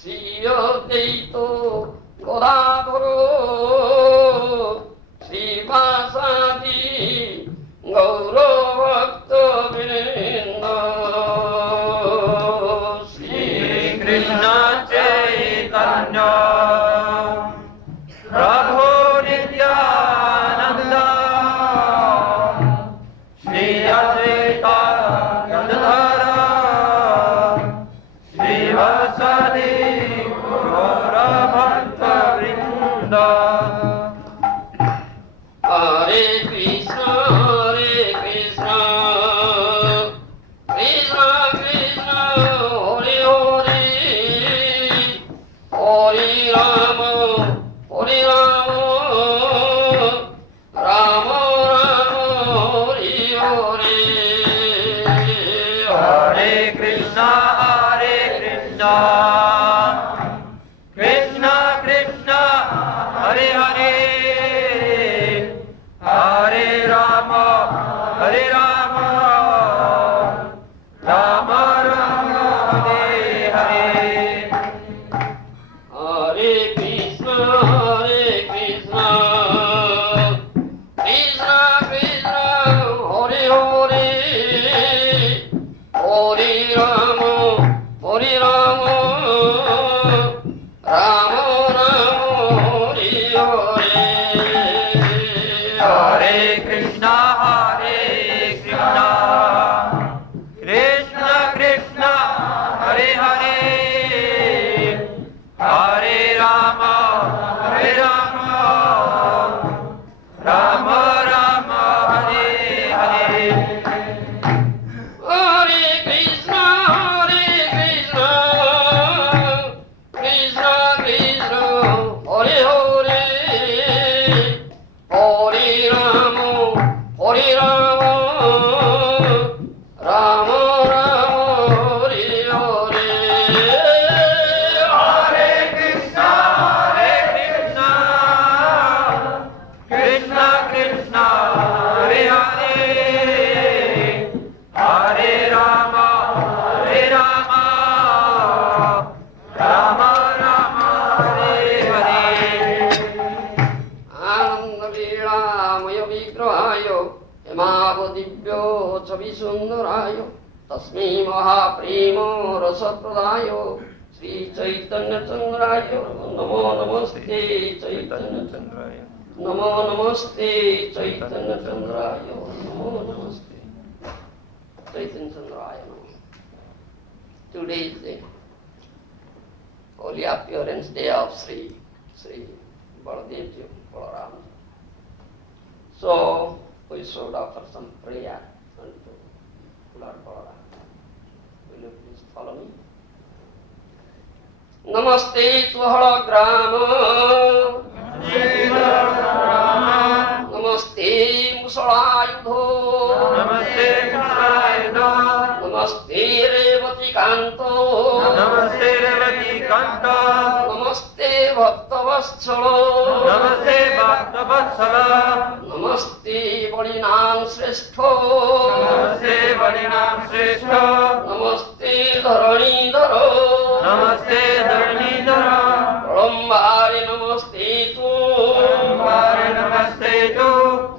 শ্রী অদ্বৈত গদাধর শ্রীবাসাদি গৌর ভক্ত বৃন্দ শ্রী কৃষ্ণ চৈতন্য প্রভু নিত্যানন্দ শ্রী অদ্বৈত গদাধর শ্রীবাসাদি গৌর ভক্ত বৃন্দ। হরে কৃষ্ণ কৃষ্ণ কৃষ্ণ হরে হরে হরে রাম রাম রাম হরে হরে হরে কৃষ্ণ কৃষ্ণ কৃষ্ণ হরে হরে হরে রাম রাম রাম হরে হরে। হরে কৃষ্ণ কৃষ্ণ কৃষ্ণ হরে হরে হরে রাম রাম রাম হরে হরে হরে কৃষ্ণ কৃষ্ণ কৃষ্ণ হরে হরে হরে রাম রাম রাম হরে হরে। হরে কৃষ্ণ কৃষ্ণ কৃষ্ণ হরে হরে হরে রাম রাম রাম হরে হরে হরে কৃষ্ণ কৃষ্ণ কৃষ্ণ হরে হরে হরে রাম রাম রাম হরে হরে। আনন্দ বীণাময় বিগ্রহায় হেমাব দিব্য ছবি সুন্দরায় তস্মৈ মহাপ্রেম রসপ্রদায় শ্রী চৈতন্য চন্দ্রায় নমো নমস্তে চৈতন্য চন্দ্রায় নমো নমস্তে চৈতন্য চন্দ্রায় নমো নমস্তে চৈতন্য চন্দ্রায় নমঃ। Today is the holy appearance day of Sri Baladevji, Balarama. So we should offer some prayer unto Lord Balarama. Will you please follow me? Namaste Tuhalagrama. Namaste Musalayudho. Namaste Revati Kanto. नमस्ते रेवती कंठ Namaste Bhaktavatsala. नमस्ते भक्तवत्सल Namaste Balinam Shrestha. नमस्ते बलिनाम श्रेष्ठ Namaste Dharanidhara. नमस्ते Dharanidhar Pralambhare Namaste Tu. वारे नमस्ते तु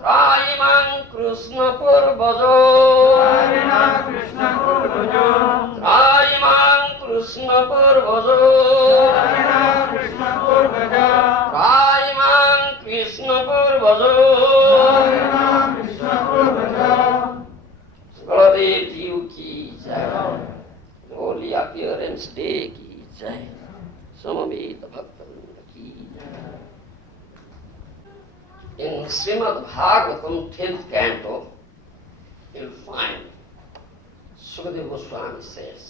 Traimam Krishna Purvaja. हरिनाम कृष्ण पूर्वजो Traimam Krishna Purvaja. हरिनाम कृष्ण पूर्वजो Traimam Krishna Purvaja. हरिनाम Krishna पूर्वजो। Baladev Ji ki jai. Holy appearance day ki jai. Samaveta Bhaktivedanta ki jai. In Srimad Bhagavatam 10th canto, you'll find Sukadeva Goswami says,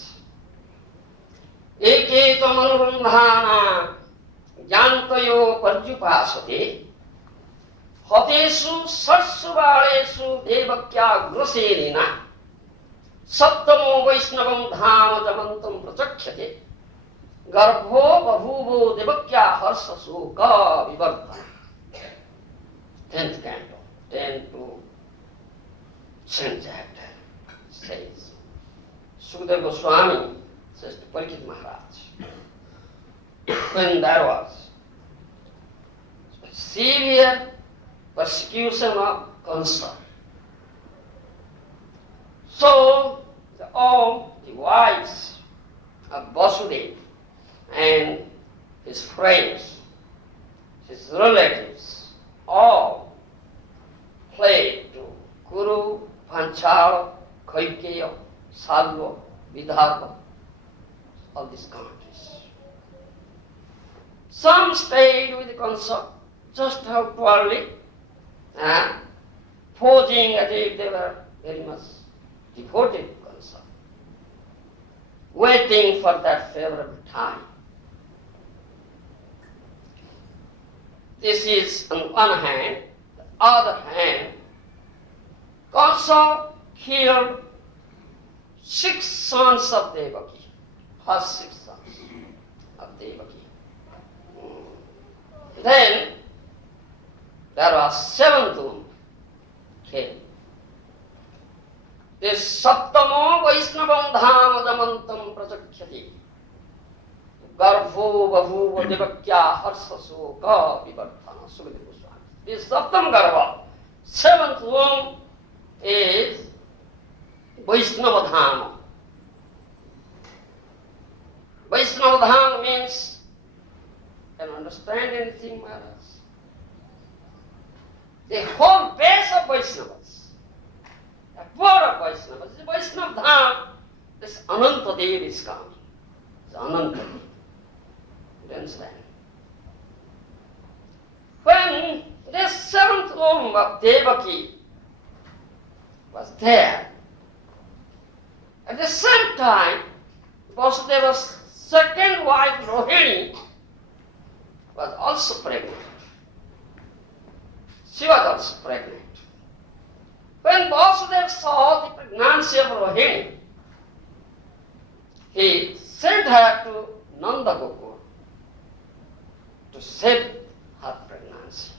Eke tamalbandhana jantayo parjupasate Hatesu sarsubaleshu devakya graserina Saptamo Vaishnavam dhama jamantam prachakhyate Garbho babhuvo devakya harsasu ka vivardhana. 10th canto, 10 to 10th chapter says, Sukadeva Goswami says, Parikshit Maharaj. When there was severe persecution of Kansa. So all the wives of Vasudeva and his friends, his relatives, all fled to Kuru, Panchala, Kaikeya, Salva, Vidarbha, all these countries. Some stayed with Kansa, just how poorly, posing as if they were very much devoted to Kansa, waiting for that favorable time. This is on one hand. The other hand, Kansa killed 6 sons of Devaki, first 6 sons of Devaki. Then there was 7th one came. This Saptamo Vaisnavam Dhamajamantam Prachakhyati Garbho Bahuva Devakya Harsasoka Vivarthana Sukadeva Goswami. This Saptam Garbha, 7th womb is Vaisnava Dhama. Vaisnava Dhama means, can you understand anything, Maharaj? The whole base of Vaisnavas, the core of Vaisnavas, the Vaisnava Dham, this Ananta Dev is coming. It's Ananta Dev. You understand? When this 7th womb of Devaki was there, at the same time, Vasudeva's second wife Rohini was also pregnant. She was also pregnant. When Vasudeva saw the pregnancy of Rohini, he sent her to Nanda Gokur to save her pregnancy.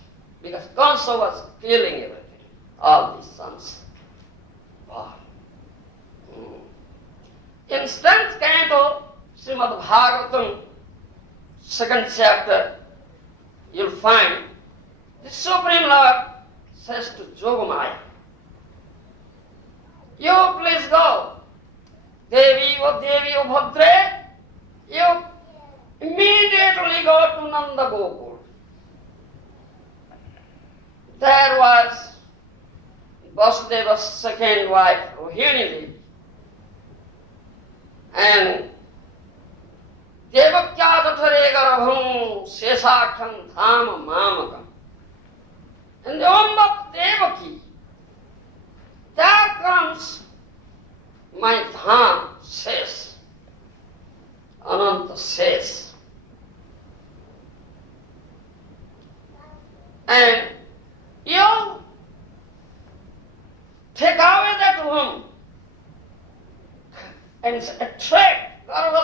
Because Kansa was killing everything, all these sons. Wow. In 10th canto, Srimad Bhagavatam, 2nd chapter, you'll find the Supreme Lord says to Jogamaya, you please go. Devi o Bhadre, you immediately go to Nanda Gokul. There was Vasudeva's second wife, Rohini Devi, and Devakya Garabham Sesakam Dhama Mamakam. In the womb of Devaki, there comes my dham, says, Ananta says. And you take away that womb and attract Garva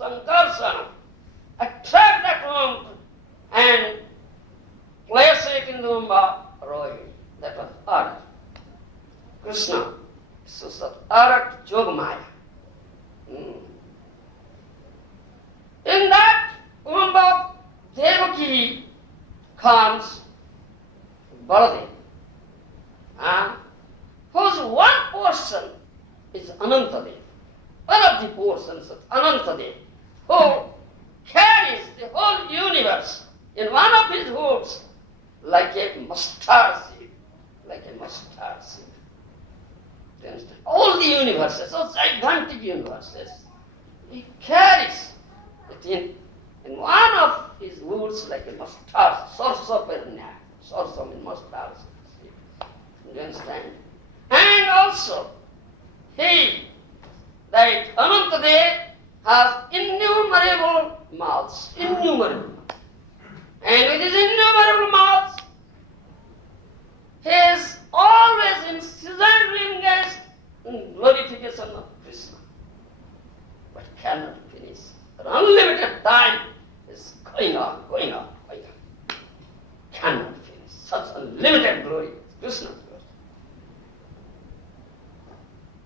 Sankarsana, attract that womb and place it in the womb of Rohini. That was Arat. Krishna. So Arat Jogamaya. In that womb of Devaki comes Baladev, whose one portion is Anantadev. One of the portions of Anantadev, who carries the whole universe in one of his hoods like a mustard seed, like a mustard seed. You understand? All the universes, all gigantic universes, he carries it in one of his hoods like a mustard, source of mustard seed. You understand? And also, that Anantadev has innumerable mouths, innumerable. And with his innumerable mouths, he is always incessantly engaged in glorification of Krishna, but cannot finish. An unlimited time is going on, going on, going on. Cannot finish. Such unlimited glory, Krishna's glory.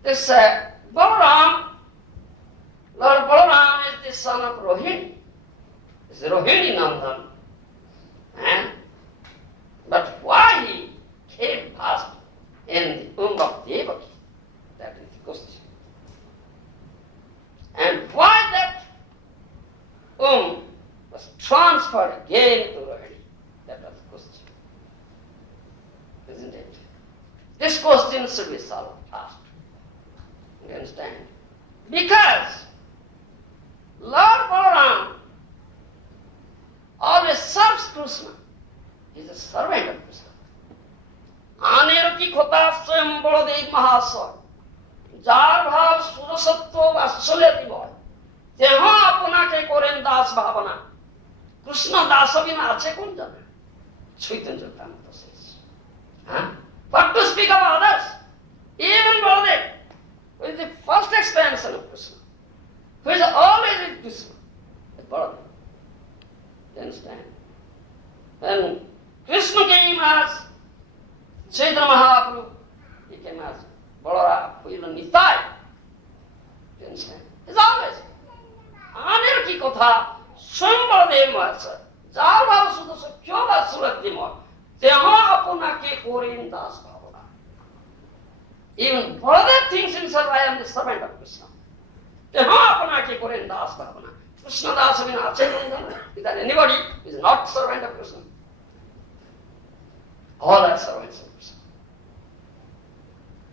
This Balaram, Lord Balaram, son of Rohini. It's Rohini Nandan. But why he came first in the womb of Devaki? That is the question. And why that womb was transferred again to Rohini? That was the question. Isn't it? This question should be solved fast. You understand? Because Lord Balaram always serves Krishna. He is a servant of Krishna. Anerti khota swayam baladev mahasaya. Jar bhav surasatva vasalyati boy. Teha apunake koren das bhavana. Krishna dasa bina ache kon jane. Chaitanya Charitamrita says. What to speak of others? Even Baladev, who is the first expansion of Krishna, who is always with Krishna, with Baladev. You understand? When Krishna came as Chaitanya Mahaprabhu, he came as Balarama, who is a Nitai. You understand? He's always. Anerki kotha, swam Baladev mahasa, jar bhava sudasa kyo vasulati moha, teha apunake korin das bhavana. Even Baladev thinks himself, I am the servant of Krishna. Teha apunake korin das bhavana. Krishna das bina ache. Is there anybody who is not servant of Krishna? All are servants of Krishna.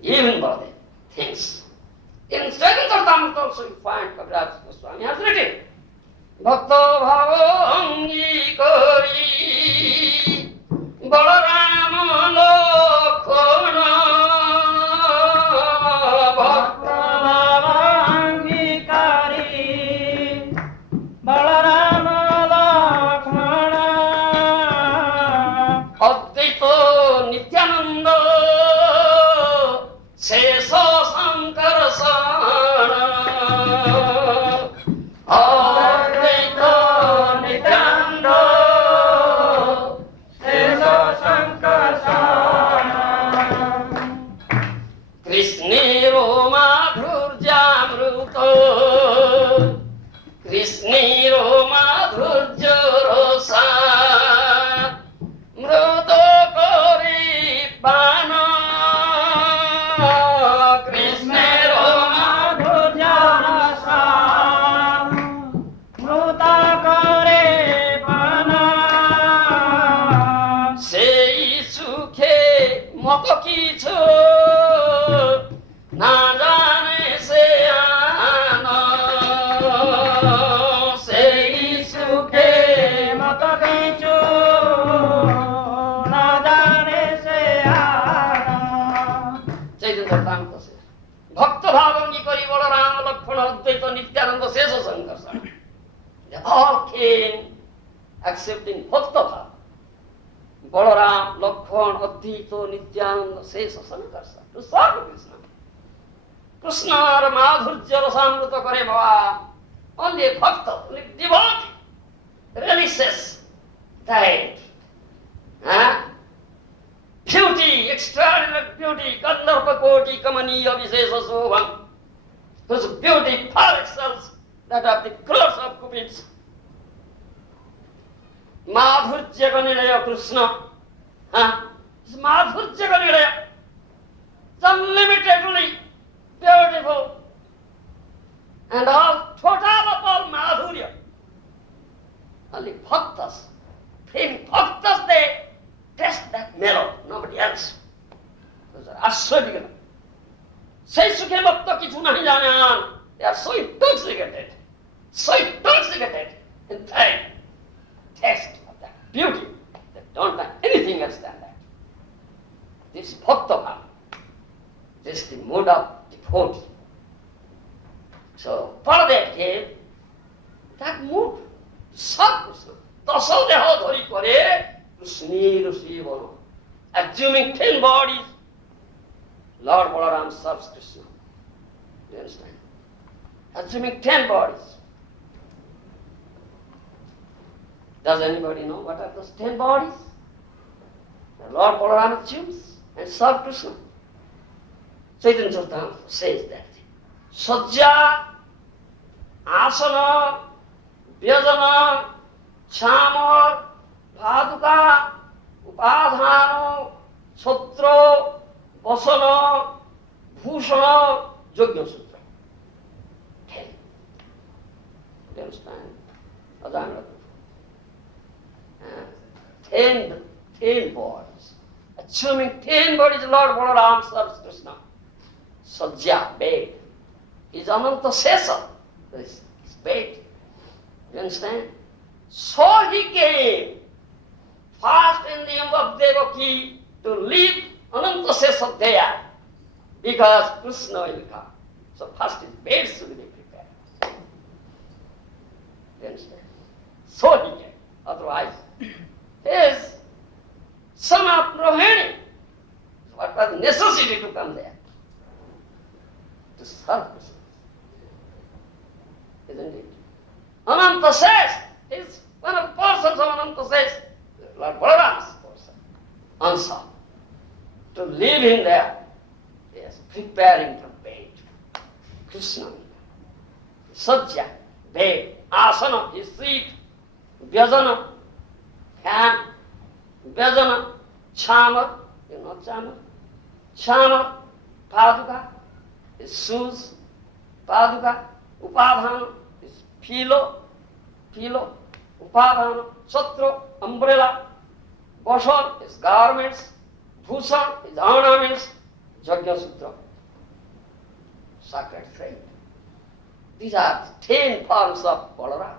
Even Baladev thinks. In Chaitanya Charitamrita also you find Kaviraj Goswami has written, Bhakta bhava angi kari Balarama lakhana. Bhakta bhava angi kari Balarama lakhana. Advaita Nityananda Sesa Sankarasana. Advaita Nityananda Sesa Sankarasana. Krishnero madhurjamruta Krishnero madhurjarosa mruto kori bana. Krishnero madhurjarosa mruto kori bana. Sei sukhe moto kichu na jane se ana. Sei sukhe moto kichu na jane se ana. Chaitanya Charitamrita says, Bhakta bhavangi kari Balarama Lakshmana Advaita Nityananda Sesa Sankarsana. They all came accepting Bhakta bhava. Balaram, Lakshmana, Advaita, Nityananda Sesa Sankarsana. To serve Krishna. Krishna madhurja rasamrita kare bhava. Only a bhakta, only devotee really says that beauty, extraordinary beauty, Gandharva Koti Kamaniya Visesa Sobham, whose beauty far excels that of the crores of cupids. Madhurja Ganilaya Krishna. This Madhurja Ganilaya is unlimitedly beautiful. And all total of all Madhurya. Only bhaktas, premi bhaktas, they test that mellow, nobody else. Those are Ashwadhigana. Seisukhe bhakta kichu nahi janan. They are so intoxicated in that taste of that beauty. They don't like anything else than that. This bhakta bhava, this is the mood of devotee. So, Baladev gave that mood to serve Krishna. Taso deha dhari kare Krishni Rushi Vano. Assuming 10 bodies, Lord Balaram serves Krishna. You understand? Assuming 10 bodies. Does anybody know what are those 10 bodies? The Lord Balaram assumes and serves Krishna. Chaitanya Charitamrita says that. Sajja, asana, Vyajana, Chamar, Bhaduka, Upadhana, Sotra, Vasana, Bhushana, Yajna Sutra. 10. Do you understand? Adana. 10 bodies. Assuming 10 bodies, Lord Balaram serves Krishna. Sajja, bed. Is Ananta Sesa. This is bed. You understand? So he came fast in the womb of Devaki to leave Ananta Sesa there because Krishna will come. So first his bed should be prepared. You understand? So he came. Otherwise, his son of Rohini, what was necessity to come there? To serve Krishna. Isn't it? Ananta says, is one of the persons of Ananta says, Lord Balaram's person, Ansa, to leave him there. Yes, preparing for bed. Krishna, Sajja, bed, asana, his seat, Vyajana, fan, Vyajana, Chamar, you know Chamar? Chamar, Paduka, his shoes, Paduka, Upadhana, his pillow, Upadhana, Chatra, umbrella, Bhushan, his garments, Bhushan, his ornaments, Yajna Sutra, sacred thread. These are 10 forms of Balarama.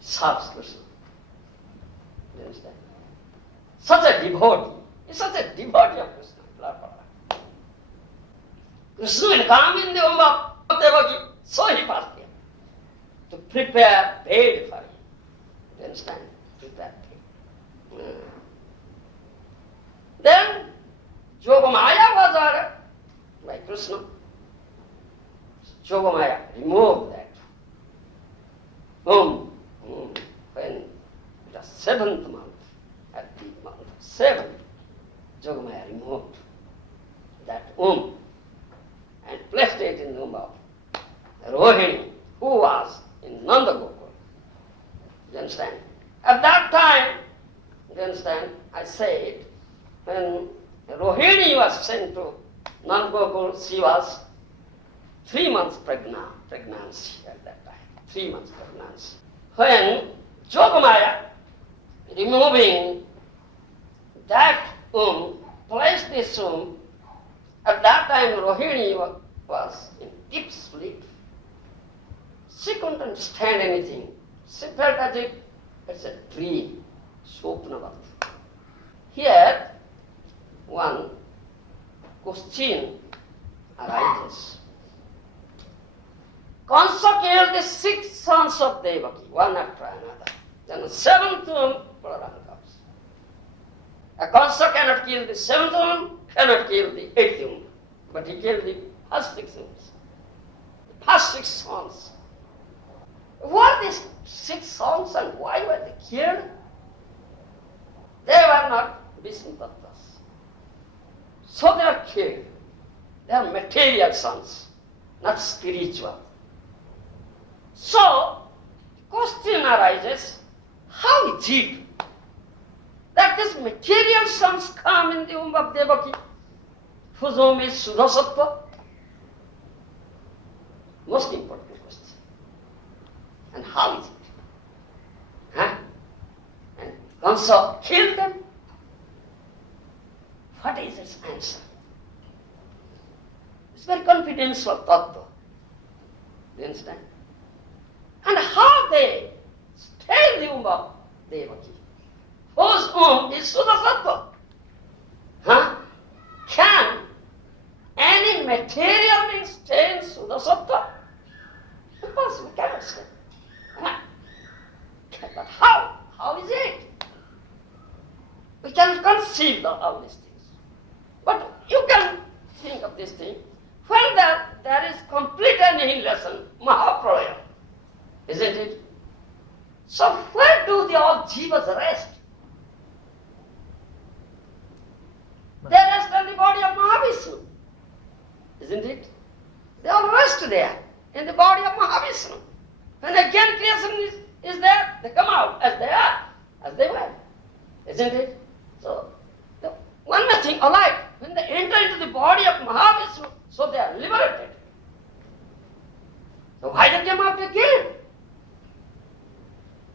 Serves Krishna. You understand? Such a devotee. He's such a devotee of Krishna. Lord Balaram. Krishna will come in the womb of Devaki. So he passed here. To prepare bed for him. You understand? Prepare bed. Then Yogamaya was ordered by Krishna. Yogamaya removed that womb. When the 7th month, at the month of 7, Yogamaya removed that womb and placed it in the womb of Rohini, who was in Nanda Gokul. You understand? At that time, you understand, I said, when Rohini was sent to Nanda Gokul, she was 3 months pregnancy at that time. 3 months pregnancy. When Yogamaya, removing that womb, placed this womb, at that time Rohini was in deep sleep. She couldn't understand anything. She felt as if it's a dream, Swapnavat. Here, one question arises. Kansa killed the 6 sons of Devaki, one after another. Then the 7th one, Balarama comes. A Kansa cannot kill the 7th one, cannot kill the 8th one. But he killed the first 6 sons. The first 6 sons. What are these 6 sons and why were they killed? They were not Vishnu Bhaktas. So they are killed. They are material sons, not spiritual. So, the question arises, how is it that these material sons come in the womb of Devaki, whose womb is Shuddha Sattva? Most important question. And how is it? Huh? And Kansa killed them? What is its answer? It's very confidential tattva. Do you understand? And how they stay in the womb of Devaki, whose womb is Shuddha Sattva. Huh? Can any material being stay in Shuddha Sattva? Impossible, cannot stay. Huh? But how? How is it? We cannot conceive of all these things. But you can think of this thing. When there is complete annihilation, Mahapralaya, isn't it? So where do the all jivas rest? They rest on the body of Mahavishnu, isn't it? They all rest there in the body of Mahavishnu. When again creation is there, they come out as they are, as they were. Isn't it? So, one may think alike, when they enter into the body of Mahavishnu, so they are liberated. So why they came out again?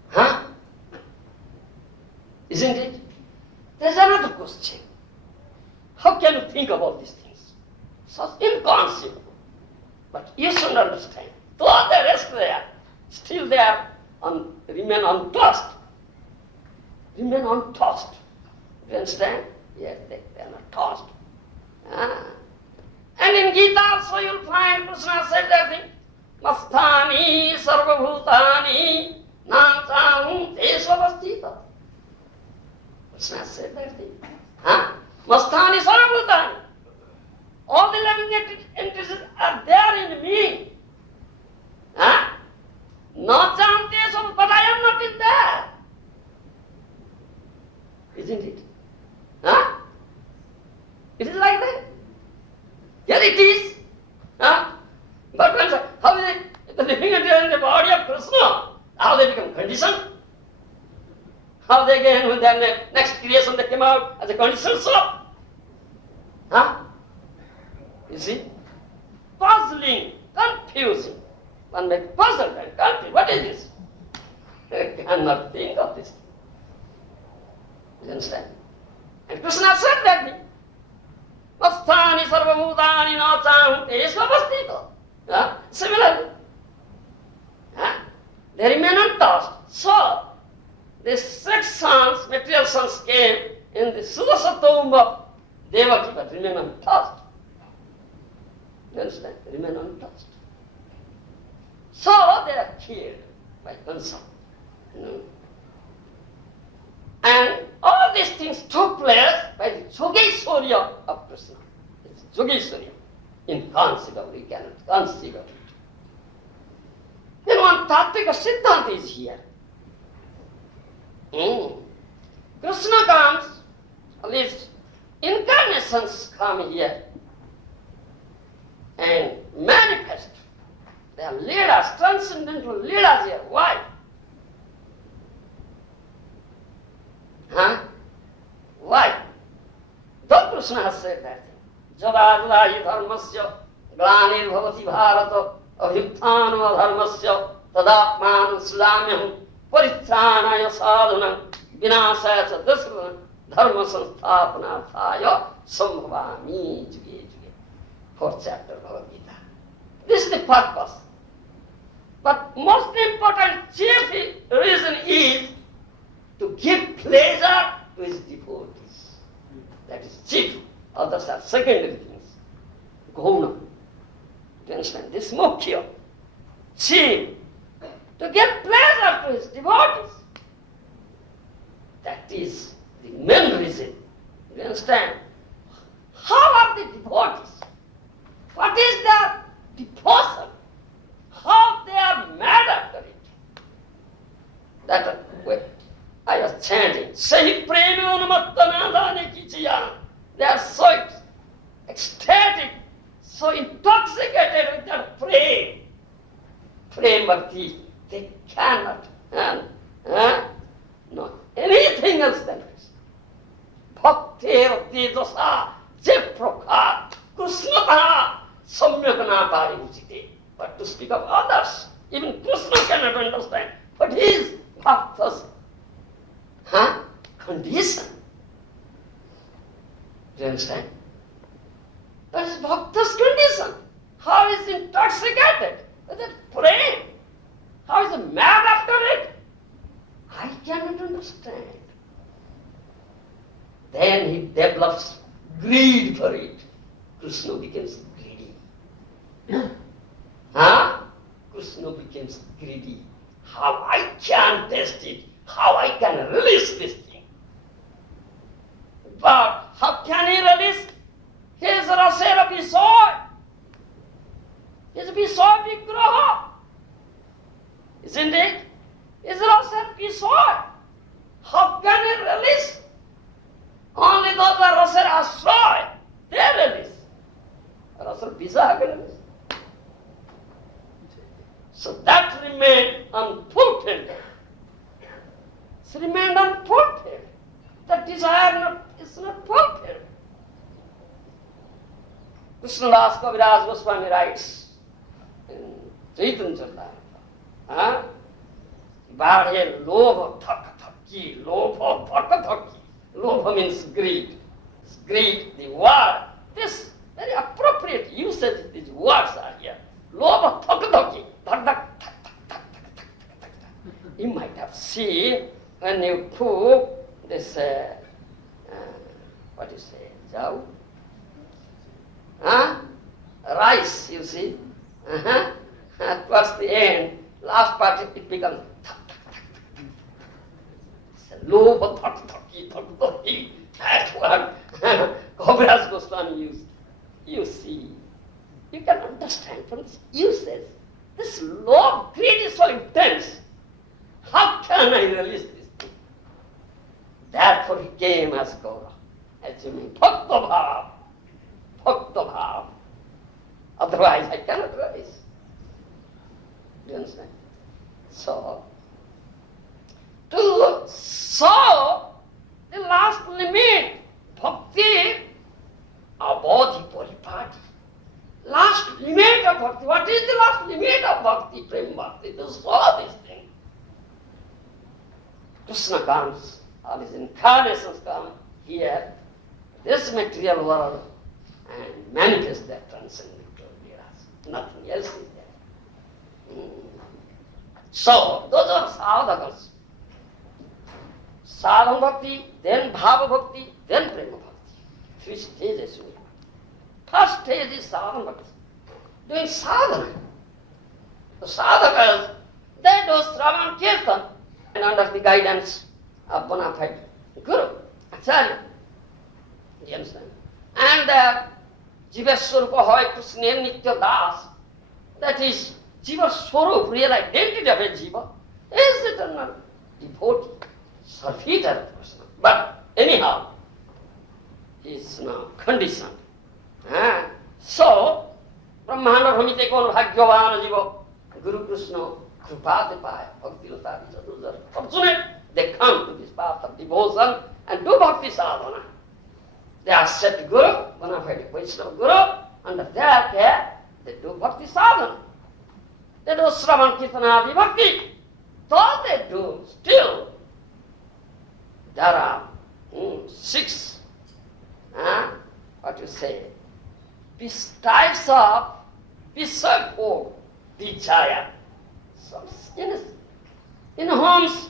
Huh? Isn't it? There's another question. How can you think about these things? Such inconceivable. But you should understand. Though they rest there, still they are remain untouched. Remain untouched. You understand? Yes, they are not touched. And in Gita also you'll find Krishna said that thing. Masthani sarvabhutani nanchahum tesavastita. Krishna said that thing. Masthani sarvabhutani. All the living entities are there in me. Nachahum tesavastita, but I am not in there. Isn't it? It is like that. Here it is. But when, how is it? The living entity in the body of Krishna, how they become conditioned? How they again, when then the next creation they came out as a conditioned soul? You see? Puzzling, confusing. One may be puzzled and confused. What is this? I cannot think of this. You understand? And Krishna said that. Masthani sarvabhutani nachahum tesavastita. Similarly, they remain untouched. So, the 6 sons, material sons came in the Sudasa tomb of Devaki, but remain untouched. You understand? They remain untouched. So, they are killed by consent. And all these things took place by the Yogeshwarya of Krishna. It's Yogeshwarya. Inconceivable, you cannot conceive of it. Then one Tattvika Siddhanta is here. Krishna comes, at least incarnations come here and manifest. They are leaders, transcendental leaders here. Why? Why? Though Krishna has said that. Jada jada hi dharmasya glanir bhavati bharata abhyutthanam adharmasya tadatman slamyam paritranaya sadhanam vinasaya cha dasrana dharma sansthapanarthaya sambhavami juge juge. 4th chapter of Bhagavad Gita. This is the purpose. But most important chief reason is to give pleasure to his devotees. That is chief. Others are secondary things. Gour. Do you understand? This mukhya, chief, to give pleasure to his devotees. That is the main reason. Do you understand? How are the devotees? What is their devotion? How they are mad after it? That way. I was chanting, Sahi Premyonumattanadane Kichiya. They are so ecstatic, so intoxicated with that prem. Prem bhakti. They cannot know anything else than this. Bhaktir Tejosa Jeprokha Krishnata Samyakanatari Uchite. But to speak of others, even Krishna cannot understand. But his bhaktas condition. Do you understand? That is bhakta's condition. How is intoxicated with that prem? How is he mad after it? I cannot understand. Then he develops greed for it. Krishna becomes greedy. Krishna becomes greedy. How I can taste it? How I can release this thing? But how can he release? He is Rasera Visoy. He is Visoy Vigraha. Isn't it? He is Rasera Visoy. How can he release? Only those who are Rasera Asroy, they release. Rasera Visoy can release. So that remained unfulfilled. It's remained unfulfilled. The desire is not fulfilled. Krishnadas Kaviraj Goswami writes in Chaitanya Charitamrita, Bade lobha thakka thakki, lobha thakka thakki. Lobha means greed. Greed, the word, this very appropriate usage, these words are here. Lobha thakka thakki, thak thak thak thak thak thak thak thak. You might have seen when you cook this, what do you say, jau? Rice, you see. Towards the end, last part it becomes thak thak thak thak. It's lobha thak thakki, thak thakki. That word Kaviraj Goswami used. You see, you can understand from this usage. This law of greed is so intense. How can I release this thing? Therefore he came as Gour, assuming Bhakta Bhav. Bhakta Bhav. Otherwise I cannot release. Do you understand? So, to solve the last limit, bhakti, abodhi paripati. Last limit of bhakti. What is the last limit of bhakti, prem bhakti? To solve this thing. Krishna comes, all his incarnations come here, this material world, and manifest their transcendental leelas. Nothing else is there. So, those are sadhakas. Sadhana bhakti, then bhava bhakti, then prema bhakti. 3 stages. First stage is sadhana bhakti. Doing sadhana. The sadhakas, they do Shravan Kirtan and under the guidance of bona fide Guru, Acharya. You understand? And Jiva Swarupa Hoy Krishna Nitya Das, that is Jiva Swarup, real identity of a Jiva, is eternal devotee. Servitor of Krishna. But anyhow, he is now conditioned. So, Brahmana Bhamite Kon Bhagyavana Jiva, Guru Krishna, Kripate Paya, Bhaktivedanta, those are fortunate. They come to this path of devotion and do bhakti sadhana. They are set Guru, bona fide Vaishnava Guru, under their care, they do bhakti sadhana. They do Shravan Kirtanadi bhakti. Though they do, still, there are 6, what you say, these types of Visakho Vichaya. In homes,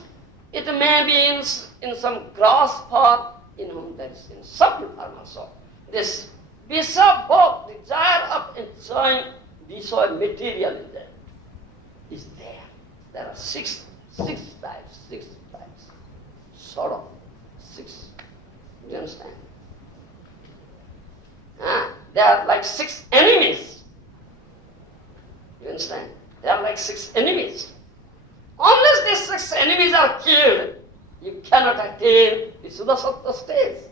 it may be in some gross form, in whom there is in subtle form also. This Visakho, desire of enjoying desire material is there. There are 6 types. Sort of 6. Do you understand? They are like 6 enemies. Do you understand? They are like 6 enemies. Unless these 6 enemies are killed, you cannot attain the Sudasattva stage.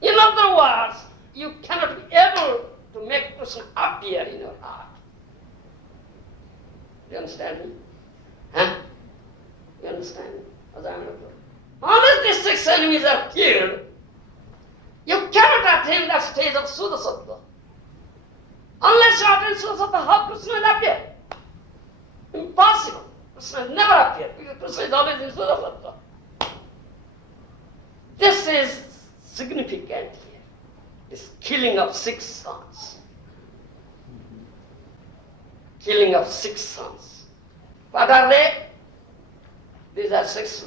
In other words, you cannot be able to make Krishna appear in your heart. Do you understand me? You understand me? Unless these 6 enemies are killed, you cannot attain that stage of Sudasattva. Unless you attain Sudasattva, how Krishna will appear? Impossible. Krishna will never appear because Krishna is always in Sudasattva. This is significant here. This killing of 6 sons. Killing of 6 sons. What are they? These are 6,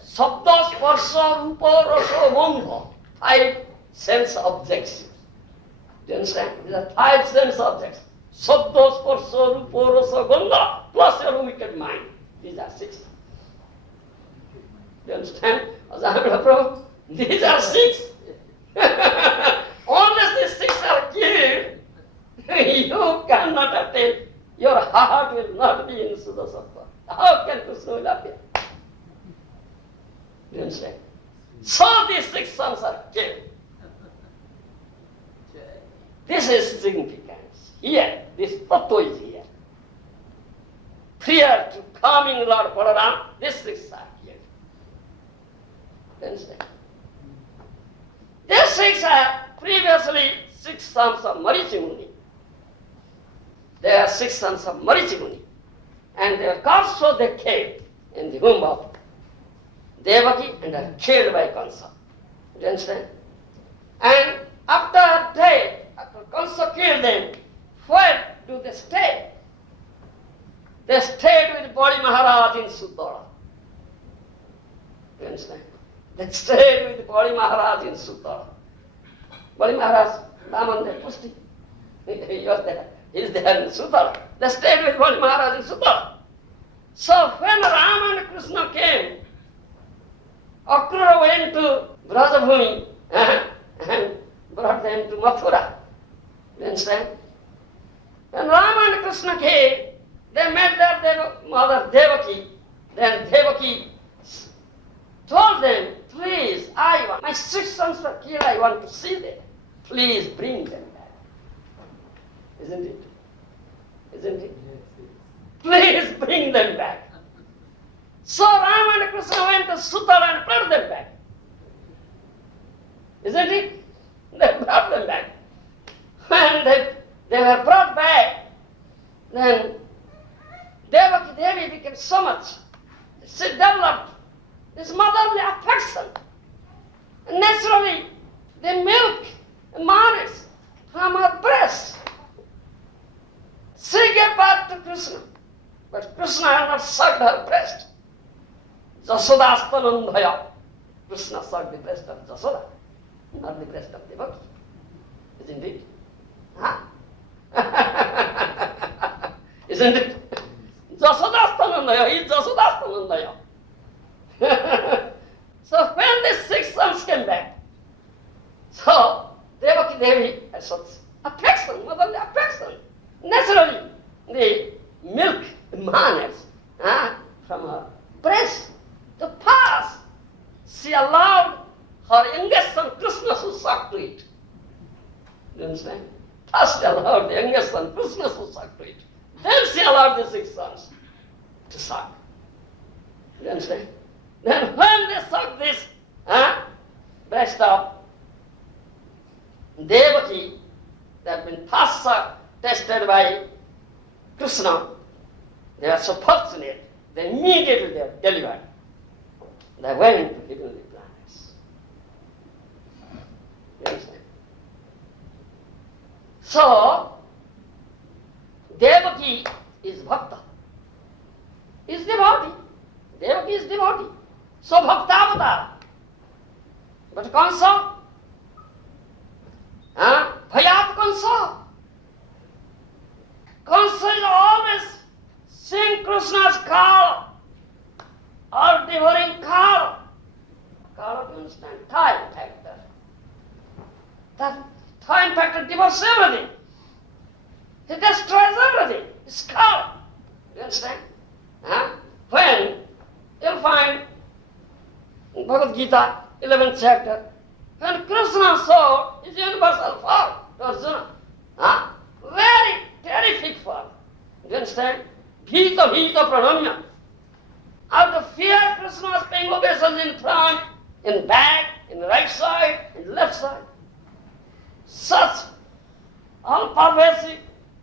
Sabda, Sparsha, Rupa, Rasa, Gandha. 5 sense objects. Do you understand? These are 5 sense objects. Sabda, Sparsha, Rupa, Rasa, Gandha, plus your wicked mind. These are 6. Do you understand? These are 6. Unless these 6 are killed, you cannot attain. Your heart will not be in Sudasattva. How can Krishna will appear? Do you understand? So these 6 sons are killed. This is significance. Here, this tattva is here. prior to coming Lord Balarama, these six are here. Understand? These six are previously six sons of Marichi Muni. They are six sons of Marichi Muni. And they are caught, so they came in the womb of Devaki and are killed by Kansa. Do you understand? And after death, after Kansa killed them, where do they stay? They stayed with Bali Maharaj in Suddara. Do you understand? They stayed with Bali Maharaj in Suddara. Bali Maharaj, Raman Pusti, he was there. He is there in Suddara. They stayed with Bali Maharaj in Suddara. So when Ram and Krishna came, Akrura went to Brajabhumi and brought them to Mathura. You understand? When Ram and Krishna came, they met their mother Devaki. Then Devaki told them, please, my six sons were killed, I want to see them. Please bring them back. Isn't it? Isn't it? Please bring them back. So Ram and Krishna went to Suttara and brought them back. Isn't it? They brought them back. When they were brought back, then Devaki Devi became so much. She developed this motherly affection. And naturally, the milk emanates from her breast. She gave birth to Krishna, but Krishna had not sucked her breast. Jasodastanandaya. Krishna sucked the breast of Jasoda, not the breast of Devaki. Isn't it? Huh? Isn't it? Jasodastanandaya, he is Jasodastanandaya. So when the six sons came back, so Devaki Devi had such affection, motherly affection. Naturally, the milk emanates from her breast to pass. She allowed her youngest son Krishna to suck to it. Do you understand? First she allowed the youngest son Krishna to suck to it. Then she allowed the six sons to suck. Do you understand? Then when they sucked this breast of Devaki, they have been first tested by Krishna. They are so fortunate, they immediately they are delivered. They went to heavenly planets. You understand? So, Devaki is Bhakta, is devotee. Devaki is devotee. So Bhakta avatar. But Kansa, Bhayat Kansa. Kansa is always seeing Krishna's Kala, or devouring Kala. Kala, do you understand? Time factor. That time factor devours everything. He destroys everything. It's Kala. Do you understand? When you'll find in Bhagavad Gita, 11th chapter, when Krishna saw his universal form to Arjuna, very terrific form. Do you understand? Bhita pranamya. Out of fear, Krishna was paying obeisance in front, in back, in the right side, in the left side. Such all-pervasive,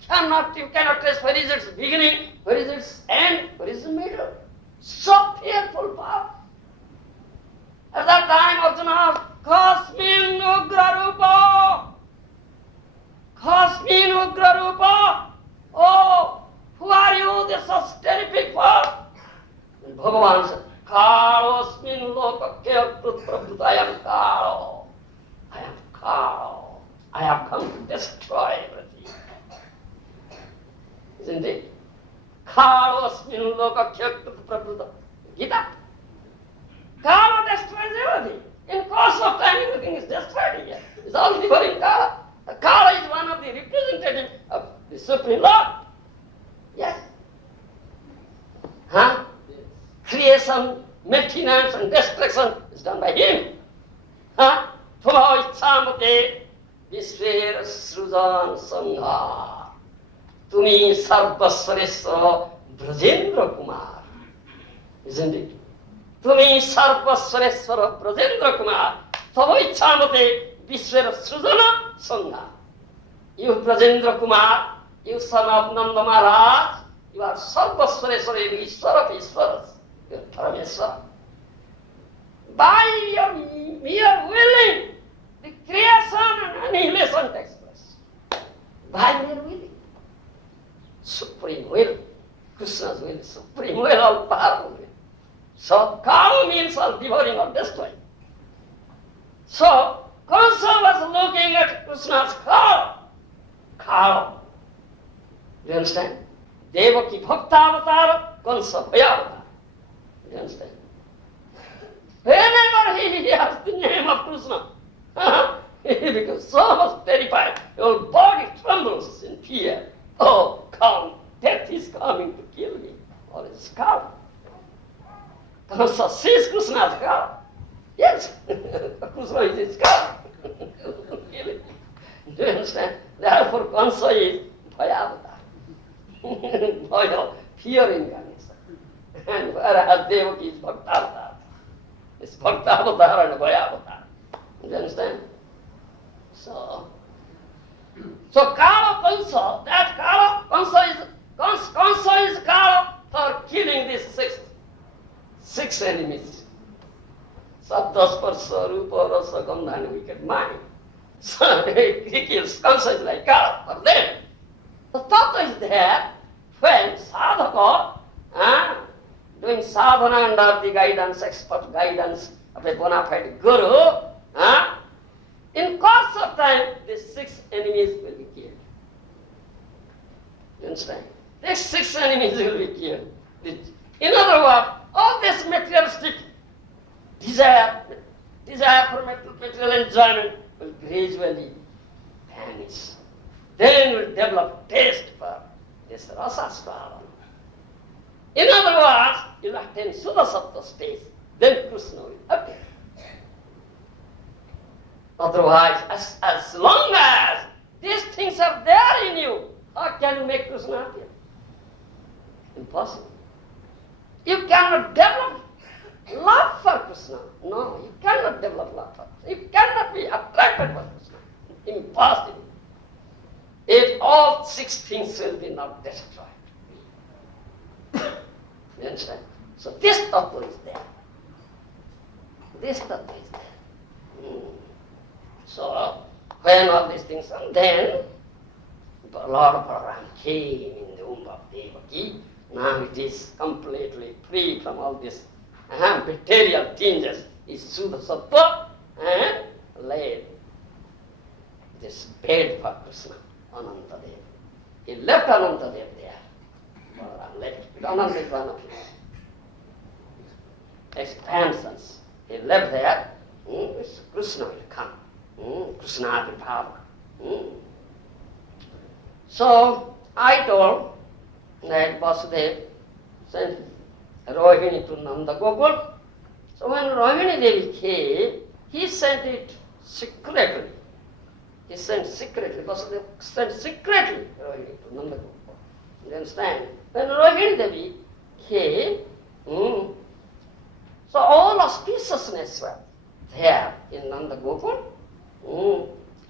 you cannot trace where is its beginning, where is its end, where is the middle. So fearful power. At that time, Arjuna asked, Kasmin Ugrarupa? Kasmin Ugrarupa? Oh, who are you, this such terrific form? And Bhagavan said, Kalosmin Lokakya Prabhuta, I am Kalo. I am Kalo. I have come to destroy everything. Isn't it? Kalosmin Lokakya Prabhuta. Gita. Kala destroys everything. In course of time, everything is destroyed here. It's all devouring Kala. The Kala is one of the representatives of the Supreme Lord. Yes. Creation, maintenance, and destruction is done by him. Tuma ichamate visver srujan sangha. Tumi sarvasvaresva Brajendra Kumar, isn't it? Tumi Sarvaswareswara Brajendra Kumar, Tavaichamate Vishwara Srujana Sangha. You Brajendra Kumar, you son of Nanda Maharaj, you are Sarvaswareswara, you Ishwara of Ishwaras, you are Parameswara. By your mere willing, the creation and annihilation takes place. By mere willing. Supreme will. Krishna's will is supreme will, all powerful will. So, Kala means all devouring or destroying. So, Kansa was looking at Krishna's Kala. Kala. Do you understand? Devaki Bhakta-Avatara, Kansa Bhaya-Avatara. Do you understand? Whenever he hears the name of Krishna, he becomes so much terrified. Your body trembles in fear. Oh, come, death is coming to kill me. Or his cow. Kansa sees Krishna as cow. Yes, Krishna is his cow. Do you understand? Therefore, Kansa is Bhaya-Avatar. Bhaya, fear incarnation. And whereas Devaki is Bhakta-Avatar. It's Bhakta-Avatar and Bhaya-Avatar. Do you understand? So Kala Kansa, that Kala Kansa is Kala for killing these six enemies. Sabdasparsa, Rupa, Rasa, Gandha and wicked mind. So he kills, Kansa is like Kala for them. The thought is there when sadhaka, doing sadhana under the guidance, expert guidance of a bona fide guru, in course of time, these six enemies will be killed. You understand? These six enemies will be killed. In other words, all this materialistic desire for material enjoyment will gradually vanish. Then will develop taste for this rasa swaram. In other words, you will attain Suddha Sattva stage, then Krishna will appear. Otherwise, as long as these things are there in you, how can you make Krishna appear? Impossible. You cannot develop love for Krishna. No, you cannot develop love for Krishna. You cannot be attracted by Krishna. Impossible. If all six things will be not destroyed. You understand? So this tattva is there. This tattva is there. So when all these things are, then Lord Balarama came in the womb of Devaki. Now it is completely free from all this material changes. Is Suddha Sattva and laid this bed for Krishna, Anantadev. He left Anantadev there. Balarama left it. Ananta is one of his expansions. He left there. Krishna will come. Krishna will power. So I told that Vasudeva sent Rohini to Nanda Gokul. So when Rohini Devi came, he sent it secretly. He sent secretly. Vasudeva sent secretly Rohini to Nanda Gokul. You understand? When Rohini Devi came, so all auspiciousness were there in Nanda Gokul.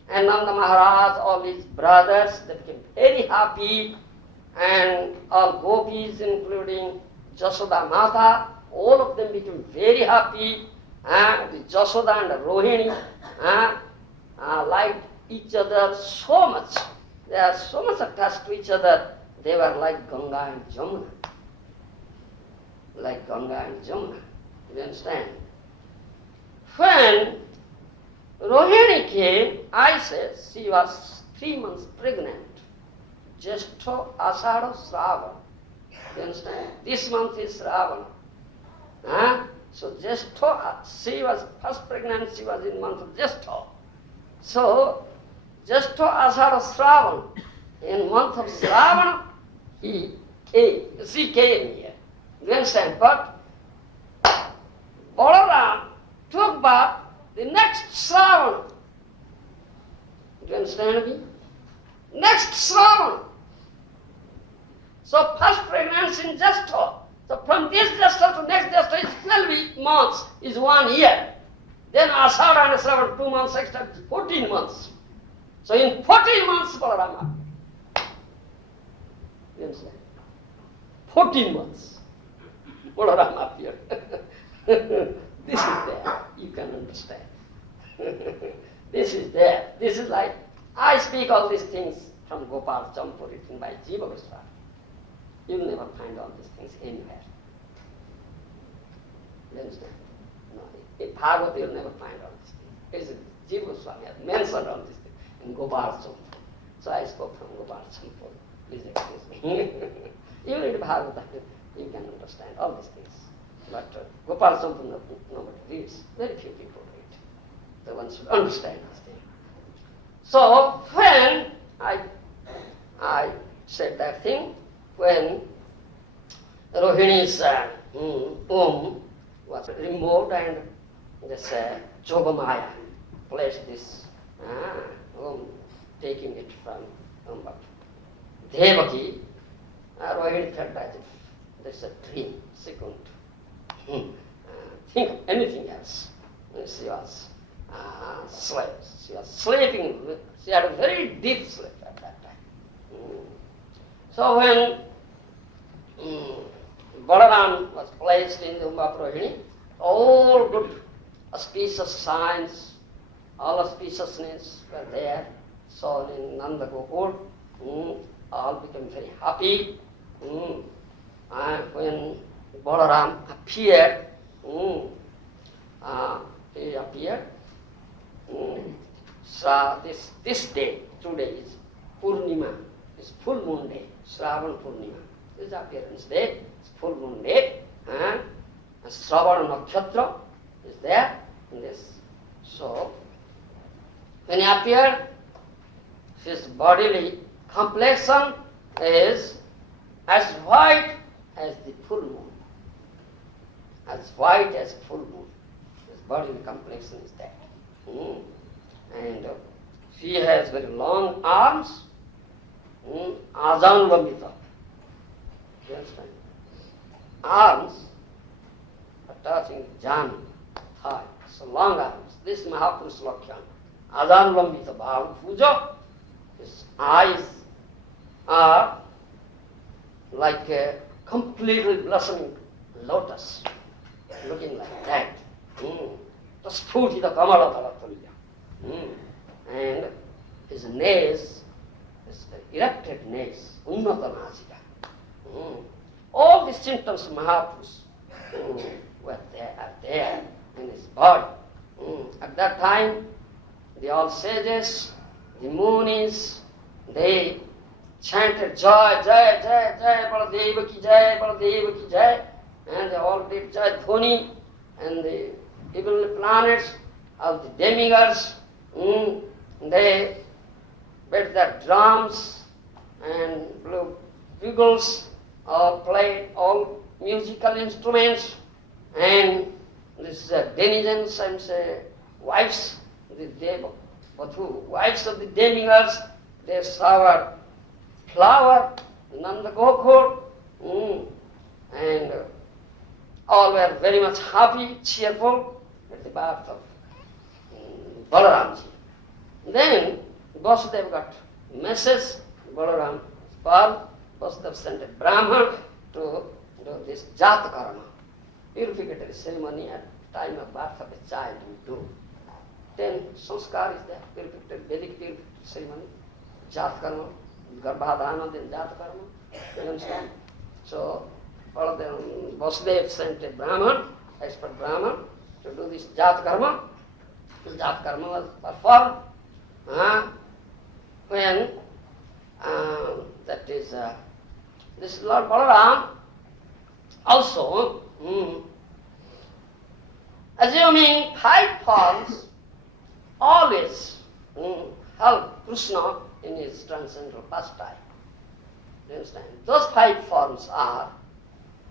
And Nanda Maharaj, all his brothers, they became very happy, and all gopis, including Jashoda Mata, all of them became very happy, and the Jashoda and Rohini liked each other so much. They are so much attached to each other, they were like Ganga and Jamuna. Like Ganga and Jamuna. You understand? When Rohini came, I said she was 3 months pregnant. Jeshto Asada Sravana. You understand? This month is Sravana. So Jeshto, she was first pregnant, she was in month of Jeshto. So Jeshto Asada Sravana. In month of Sravana, she came here. You understand? But Balarama took back the next Sravana. Do you understand me? Next Sravana. So first pregnancy in Jastha. So from this Jastha to next Jastha is 12 months, is 1 year. Then Ashada and Shravan 2 months extra, 14 months. So in 14 months, Balarama. You understand? 14 months. Balarama appeared. This is there. You can understand. This is there. This is like, I speak all these things from Gopal Champu written by Jiva Goswami. You will never find all these things anywhere. You understand? No, in Bhagavad you will never find all these things. Jiva Goswami has mentioned all these things in Gopal Champu. So I spoke from Gopal Champu. Please excuse me. You read Bhagavad, you can understand all these things. But Gopal Champu nobody reads. Very few people read. So one should understand this thing. So when I said that thing, when Rohini's womb was removed and this Jogamaya placed this womb, taking it from but Devaki, Rohini felt as if there's a dream. She couldn't think of anything else. She was slept. She was sleeping. She had a very deep sleep at that time. So when Balaram was placed in the womb of Rohini, all good auspicious signs, all auspiciousness were there, shown in Nanda Gour. All became very happy. And when Balaram appeared, he appeared. So this day, today is Purnima, is full moon day, Shravan Purnima. This appearance day, it's full moon day, and Shravan Nakshatra is there in this. So, when he appeared, his bodily complexion is as white as the full moon. As white as full moon. His bodily complexion is that. And he has very long arms, Ajan Lambita. You understand? Arms are touching Jan, thigh. So long arms. This Mahapurush Lakshan. Ajan Lambita Bhav Puja. His eyes are like a completely blossoming lotus, looking like that. Tasphutita Kamala Talatulya. And his nose, his erected nose, Unnata Nasika. All the symptoms of Mahapurush are there in his body. At that time, the all sages, the munis, they chanted Jai, Jai, Jai, Jai, Baladeva ki Jai, Baladeva ki Jai, and they all did Jai Dhoni, and the heavenly planets of the demigods, they beat their drums and blew bugles, or played all musical instruments, and this denizens and wives, wives of the demigods, they showered flower, Nanda Gokur, and all were very much happy, cheerful at the birth of Balaramji. Then Vasudeva got message, Balaram birth, Vasudeva sent a Brahman to do this Jata Karma, purificatory ceremony at the time of birth of a child we do. Then sanskar is there, purificatory, Vedic purificatory ceremony, Jata Karma, Garbhadhana, then Jata Karma. You understand? So Vasudeva sent a Brahman, expert Brahman, to do this Jata Karma. The Jata Karma was performed when that is this Lord Balaram also assuming 5 forms always help Krishna in his transcendental pastime. You understand? Those 5 forms are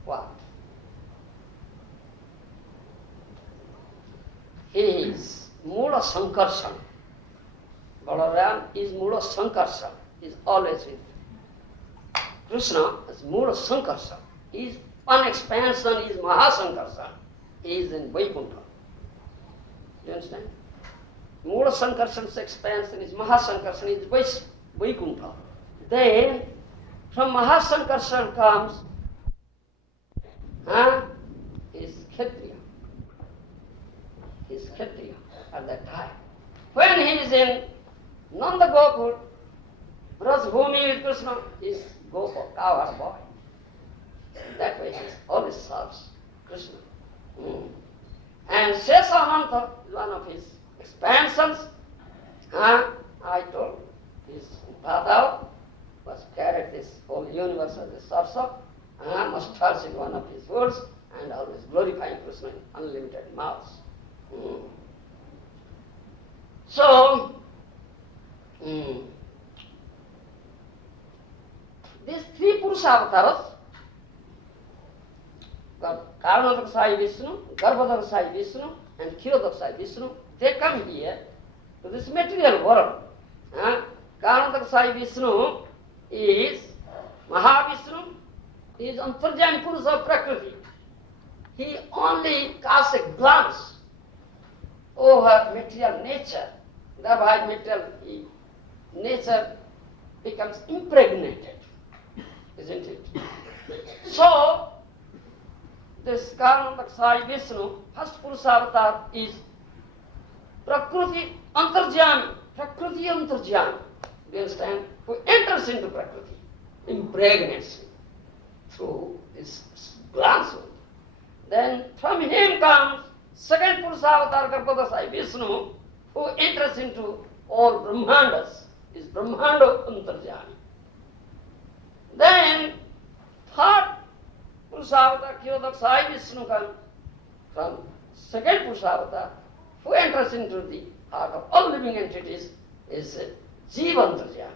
what? He is Mula Sankarshan. Balaram is Mula Sankarshan. He is always with Krishna is Mula Sankarsana. He is one expansion, he is Mahasankarsana. He is in Vaikuntha. You understand? Mula Sankarsana's expansion is Mahasankarsana, is Vaikuntha. Then, from Mahasankarsana comes is Kshatriya. He is Kshatriya at that time. When he is in Nanda Gokul, Brajbhumi with Krishna, he is Gopal, our boy. That way he always serves Krishna. And Shesananta is one of his expansions. I told his father was carried this whole universe as a source of mustard in one of his words and always glorifying Krishna in unlimited mouths. So, these three Purusha avatars, Karanadaksai Vishnu, Garbhadaksai Vishnu, and Kshirodaksai Vishnu, they come here to this material world. Karanadaksai Vishnu is Mahavishnu, he is Antarjami Purusha of Prakriti. He only casts a glance over material nature, thereby material nature becomes impregnated, isn't it? So, this Karanadaksai Vishnu, first Purusha avatar is Prakriti Antarjami, Prakriti Antarjami. Do you understand? Who enters into Prakriti, impregnates him through his glance. Then from him comes second Purusha avatar Garbhodasai Vishnu, who enters into all Brahmandas, is Brahmanda Antarjami. Then third Purusha avatar Kshirodaksai Vishnu comes from second Purusha avatar, who enters into the heart of all living entities, is Jiva Antarjami.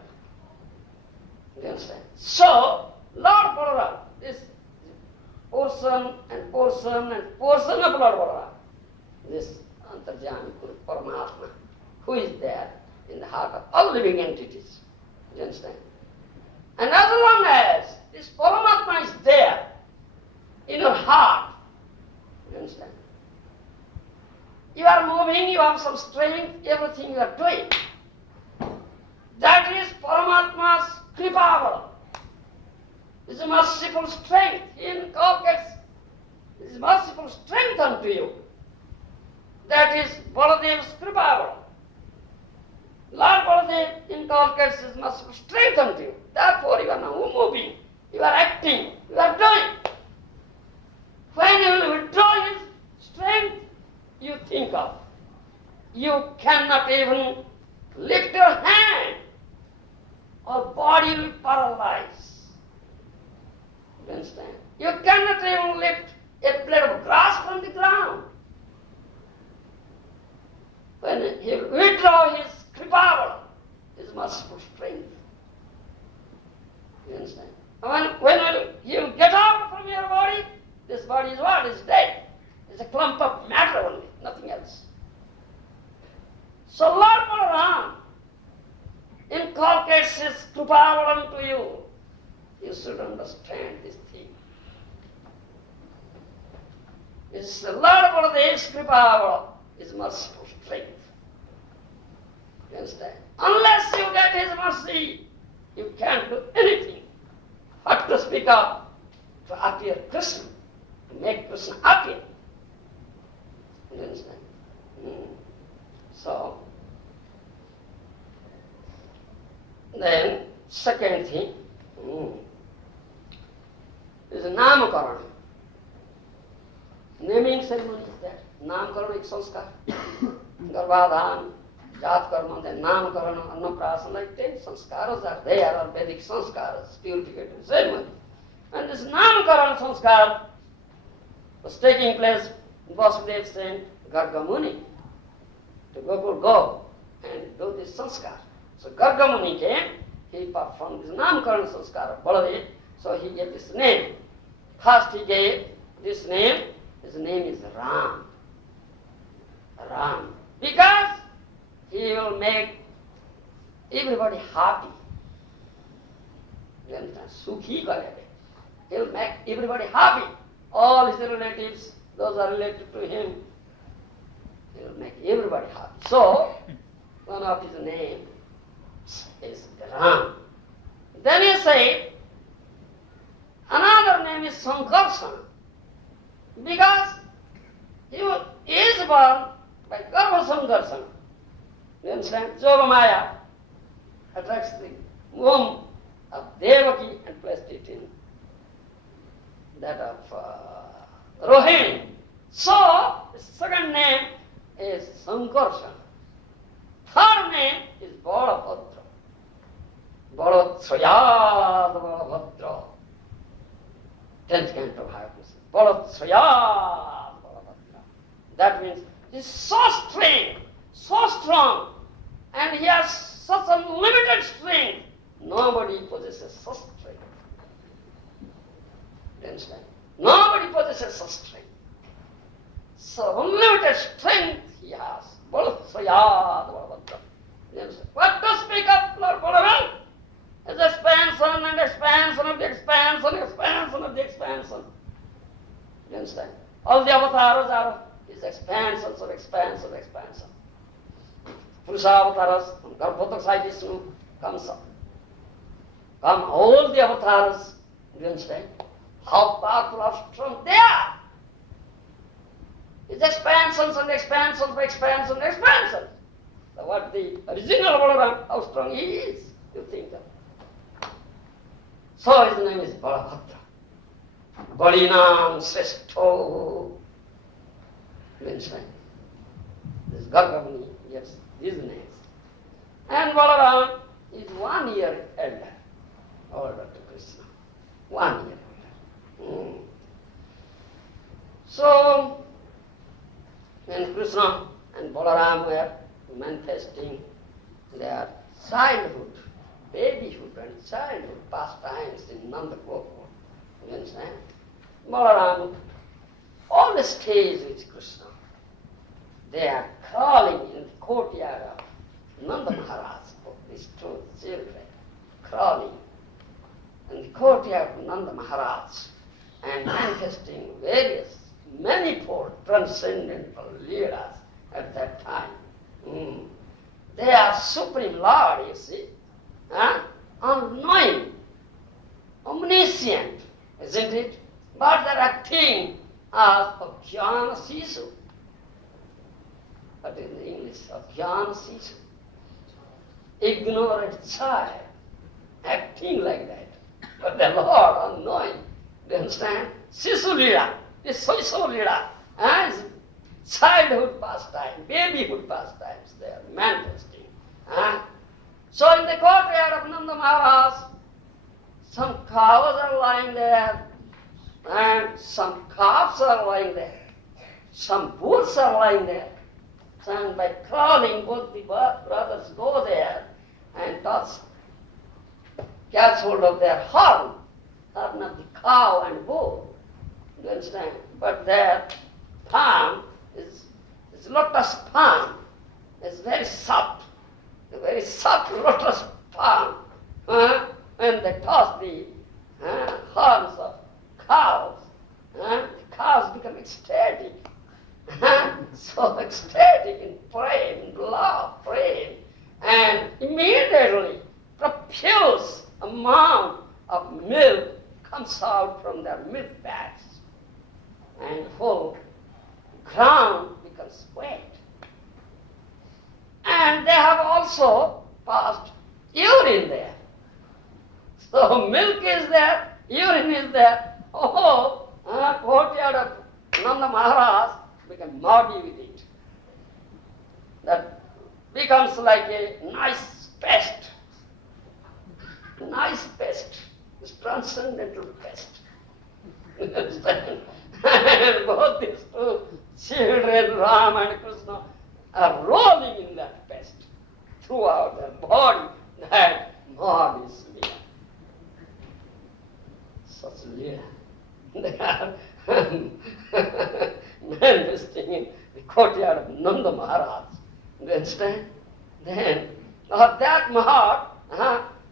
You understand? So, Lord Balaram, this portion and portion and portion of Lord Balaram, this Antarjami, Paramatma, who is there in the heart of all living entities. You understand? And as long as this Paramatma is there in your heart, you understand? You are moving, you have some strength, everything you are doing. That is Paramatma's Kripa. His merciful strength. He inculcates His merciful strength unto you. That is Baladev's Kripa. Lord Baladev inculcates His merciful strength unto you. Therefore you are now moving, you are acting, you are doing. When you will withdraw His strength, you think of. You cannot even lift your hand, or body will paralyze. You understand? You cannot even lift a blade of grass from the ground. When He will withdraw His Kripa, His merciful strength. You understand? When He will get out from your body, this body is what? Is dead. It's a clump of matter only, nothing else. So Lord Balaram inculcates His Kripa unto you. You should understand this thing. It's the Lord Baladev's Kripa, His merciful strength. You understand? Unless you get His mercy, you can't do anything. What to speak of? To appear Krishna, to make Krishna appear. You understand? So, then, second thing is Namakarana. Naming ceremony is there. Namakarana is sanskar. Garbhadhan, Jat Karma, then Namakarana, Annaprasana, like 10 sanskaras are there, or Vedic sanskaras, purificative ceremony. And this Namakarana sanskar was taking place. Vasudev sent Garga Muni to go and do this sanskar. So Garga Muni came, he performed this Namakarana sanskar of Baladev, so he gave this name. First he gave this name, his name is Ram. Ram. Because he will make everybody happy. You understand? Sukhi karebe. He'll make everybody happy. All his relatives, those are related to him, he'll make everybody happy. So, one of his names is Ram. Then he said, another name is Sankarsana, because he is born by Garbha Sankarsana. You understand? Yogamaya attracts the womb of Devaki and placed it in that of Rohini. So, the second name is Sankarsana. Third name is Balabhadra. Balatsayad Balabhadra. 10th canto of Hare Krishna. Balatsayad Balabhadra. That means he's so strong, and he has such unlimited strength. Nobody possesses such strength. You understand? Nobody possesses such strength. So unlimited strength he has. Balatsayad Balabhadra. You understand? What to speak of Lord Balaram? Is expansion and expansion of the expansion, expansion of the expansion. You understand? All the avatars are his expansions of expansion, expansion. Purusha avatars from Garbhodak Sai Vishnu comes up. Come all the avatars. You understand? How powerful, how strong they are. It's expansions and expansions of expansion, expansion. So what the original Balaram, how strong he is, you think of. So his name is Balabhadra. Balinam Sreshto. You understand? This Gargamuni, yes, these names. And Balaram is 1 year elder, older to Krishna. 1 year older. So, when Krishna and Balaram were manifesting their childhood, babyhood and childhood pastimes in Nanda Gokul, you understand? Balaram always stays with Krishna. They are crawling in the courtyard of Nanda Maharaj, these two children, crawling in the courtyard of Nanda Maharaj and manifesting various manifold transcendental leelas at that time. They are Supreme Lord, you see, unknowing, omniscient, isn't it? But they're acting as Ajnana Sisu. What is the English? Ajnana Sisu. Ignorant child, acting like that. But the Lord unknowing, do you understand? Sisu Lila, this Sisu Lila, is childhood pastime, babyhood pastimes, they are manifesting. So in the courtyard of Nanda Maharaj, some cows are lying there, and some calves are lying there, some bulls are lying there. And by crawling, both the brothers go there and catch hold of their horn of the cow and bull. You understand? But their palm is lotus palm. It's very soft, a very soft lotus palm. And they toss the horns of cows. The cows become ecstatic. So ecstatic in praying, love, praying, and immediately profuse amount of milk comes out from their milk bags, and whole ground becomes wet. And they have also passed urine there. So milk is there, urine is there. Courtyard of Nanda Maharaj become muddy with it. That becomes like a nice pest. Nice pest. It's transcendental pest. Understand? And both these two children, Ram and Krishna, are rolling in that pest throughout their body. That mud is Leela. Such Leela. They are manifesting in the courtyard of Nanda Maharaj. You understand? Then, that Mahar,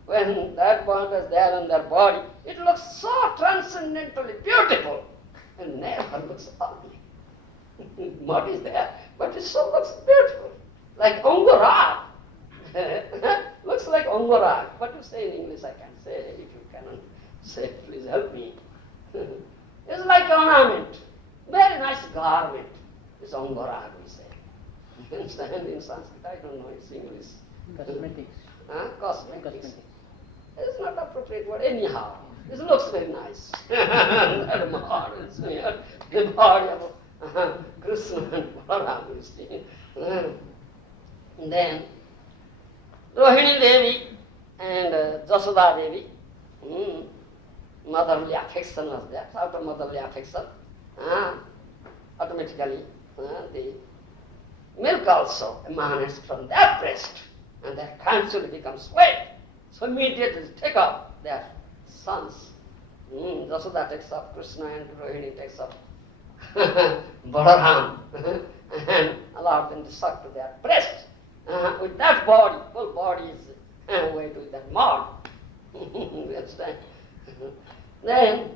when that borders there on their body. It looks so transcendently beautiful and never looks ugly. What is there? But it so looks beautiful, like Angora. Looks like Angora. What you say in English I can say. If you cannot say, please help me. It's like ornament. Very nice garment. It's Angora, we say. You understand in Sanskrit? I don't know its English. Cosmetics. Cosmetics. It's not appropriate word anyhow. It looks very nice. That model is the body of Krishna and Balarama, you see. Then Rohini Devi and Jasoda Devi, motherly affection was there. Out of motherly affection, automatically the milk also emanates from their breast, and that gradually becomes wet. So immediately take up their sons. Jasoda takes up Krishna and Rohini takes up Balaram and allowed them to suck to their breast. With that body, whole body is wet with that mud. You understand? Then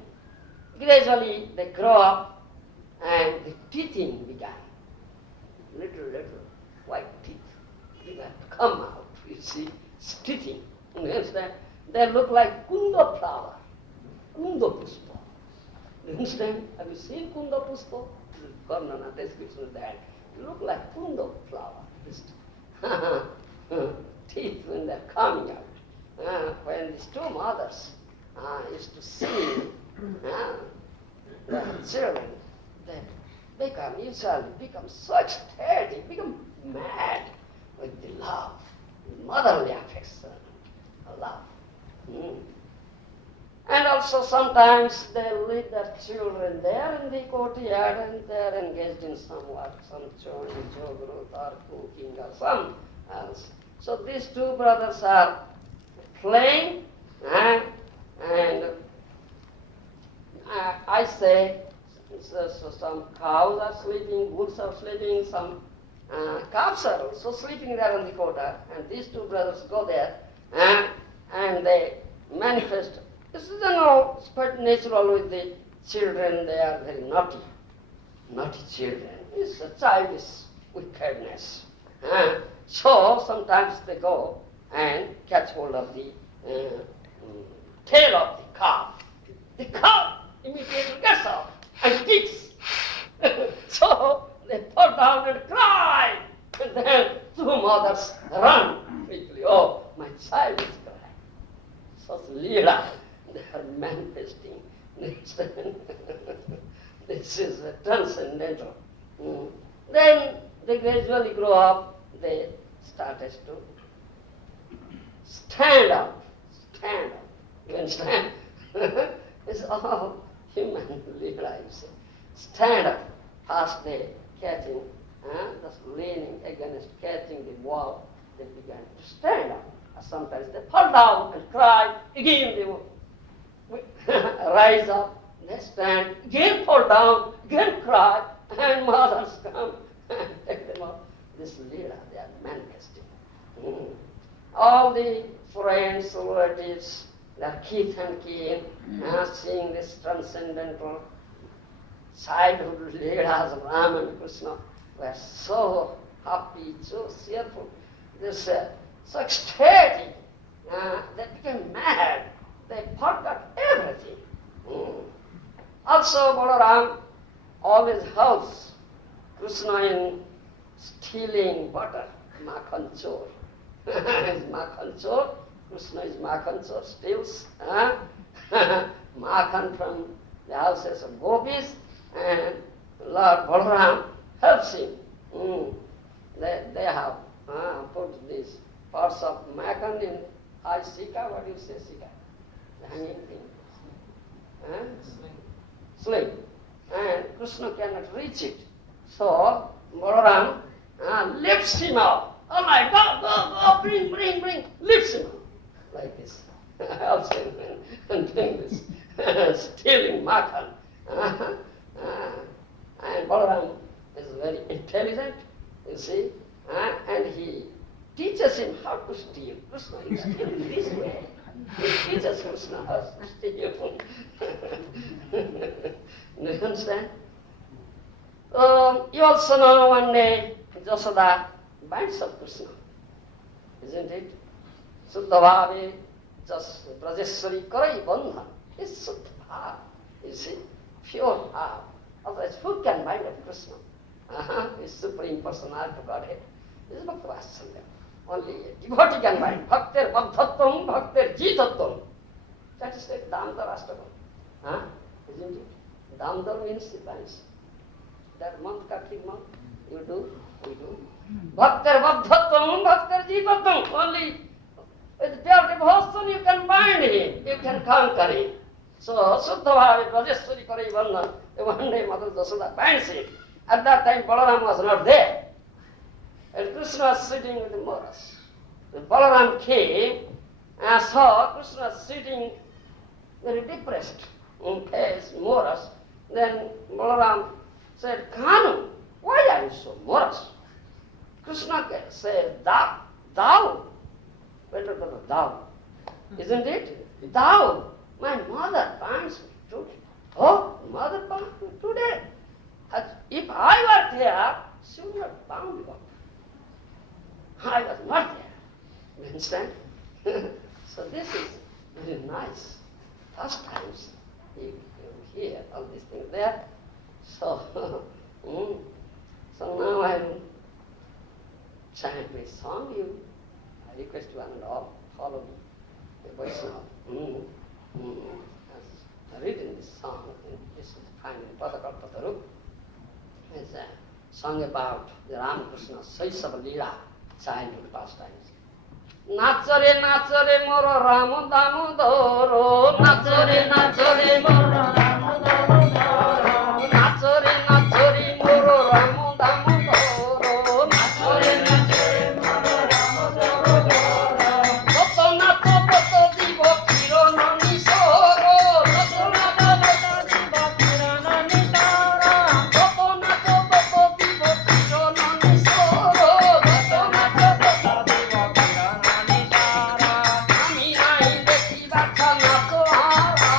gradually they grow up and the teething began. Little white teeth began to come out, you see, it's teething. You understand? They look like kunda flower, kunda puspa. You understand? Have you seen kunda puspa? Karnana description of that. It look like kunda flower. Teeth when they're coming out. When these two mothers used to see their children, they usually become so ecstatic, become mad with the love, motherly affection, love. And also sometimes they leave their children there in the courtyard and they're engaged in some work, some churning, jogrut or cooking or some else. So these two brothers are playing and I say so some cows are sleeping, wolves are sleeping, some calves are also sleeping there on the courtyard, and these two brothers go there and they manifest. This is quite natural with the children. They are very naughty children. It's a childish wickedness. So sometimes they go and catch hold of the tail of the calf. The calf immediately gets up and kicks. So they fall down and cry. And then two mothers run quickly. Oh, my child is crying. Such leela. They are manifesting. This is transcendental. Then they gradually grow up. They started to stand up. You understand? It's all human leela, you see. Stand up. First they catching, just leaning against catching the wall. They began to stand up. Sometimes they fall down and cry. Again they rise up, they stand, again fall down, again cry, and mothers come and take them up. This leela, they are manifesting. All the friends, relatives, their kith and kin, seeing this transcendental childhood leelas of Rama and Krishna, were so happy, so cheerful, so ecstatic, they became mad. They forgot everything. Also, Balaram always helps Krishna in stealing butter, makhan chor. Is makhan chor. Krishna is makhan chor, steals makhan from the houses of gopis, and Lord Balaram helps him. They have put these parts of makhan in high sika. What do you say, sika? Hanging thing. Sling. And Krishna cannot reach it. So Balaram lifts him up. All right, go, bring, lifts him up. Like this. Also and doing this. Stealing makhan. And Balaram is very intelligent, you see, and he teaches him how to steal. Krishna is stealing this way. He just Krishna has to you. Do you understand? You also know one day Jasoda binds up Krishna, isn't it? Suddhavave just Brajeshwari Karai Bandha. It's Suddha, you see, pure heart. Otherwise, who can bind up Krishna? His Supreme Personality of Godhead. This is Bhaktivedanta. Only a devotee can bind. Bhaktir Bhakthatvam, Bhaktir Jitattvam. That is like Damodar Ashtakam. Isn't it? Damodar means he binds. That month, Kartik month, you do, we do. Bhaktir Bhakthatvam, Bhaktir Jitattvam. Only with pure devotion you can bind him, you can conquer him. So, Suddhavave Brajeshwari Karai Bandha. One day Mother Jasoda binds him. At that time, Balarama was not there. And Krishna was sitting with the Moras. When Balaram came and saw Krishna sitting very depressed in face, Moras, then Balaram said, Kanu, why are you so morose? Krishna said, thou, better than thou, isn't it? Thou, my mother binds me today. Oh, mother binds me today. If I were there, she would have bound you up. I was not there. You understand? So this is very nice. First times you hear all these things there. So, so now I will chant my song. You, I request one and all follow me. The Vaishnava. Has written this song. And this is finally Padakal Pataru. It's a song about the Ramakrishna Saisava Leela, childhood pastimes. Nachare nachare moro Ram Damodaro, nachare nachare moro Ram Damodaro, nachare nachare moro Ram Damodaro, nachare nachare moro Ram Damodaro. Toto nato toto divo kiro no nisoro, toto nato toto divo kiro no nisoro, toto nato toto divo kiro no nisoro, toto nato toto divo kiro no nisoro. Ami ai dekhi bacha nato hara,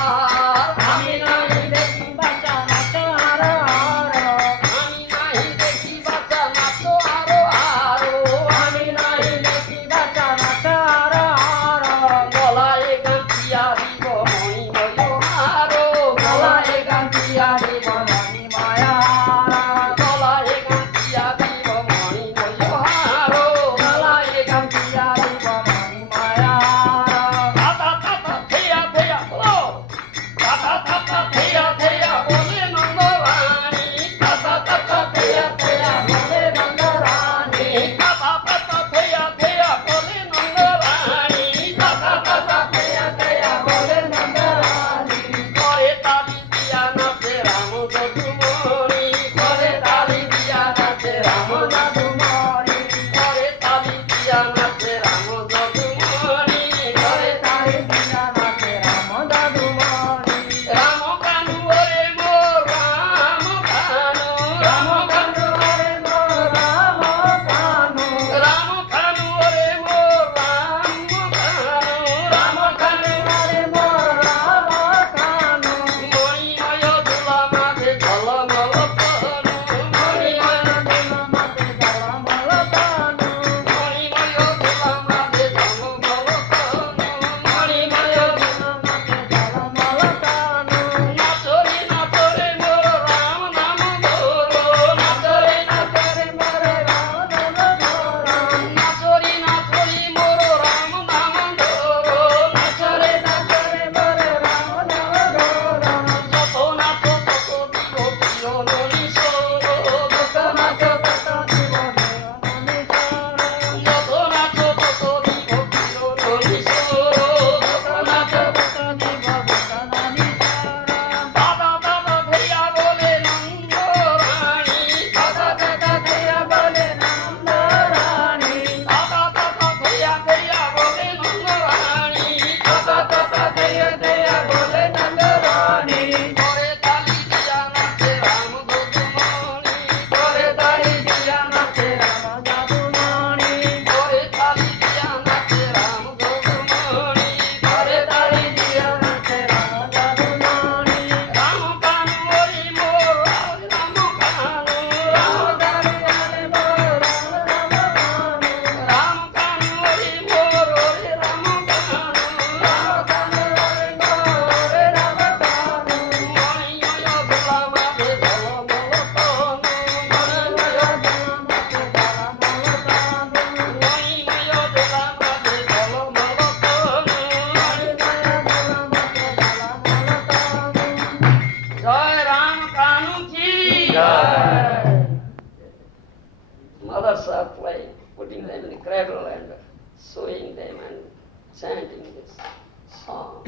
song.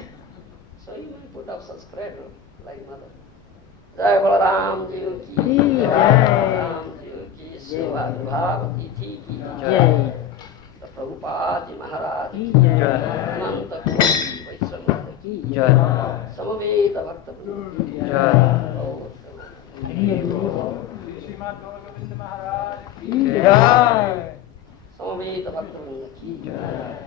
So you may put up subscriber like mother. Jai Balaram Ji ki Jai, Balaram Ji ki Seva Bhavati Ji ki Jai, Prabhupada Ji Maharaj ki Jai, Ananta Koti Vaishnava ki Jai, Samaveta Bhaktivedanta ki Jai. Srimad Govinda Maharaj ki Jai. Swami Bhaktivedanta ki Jai.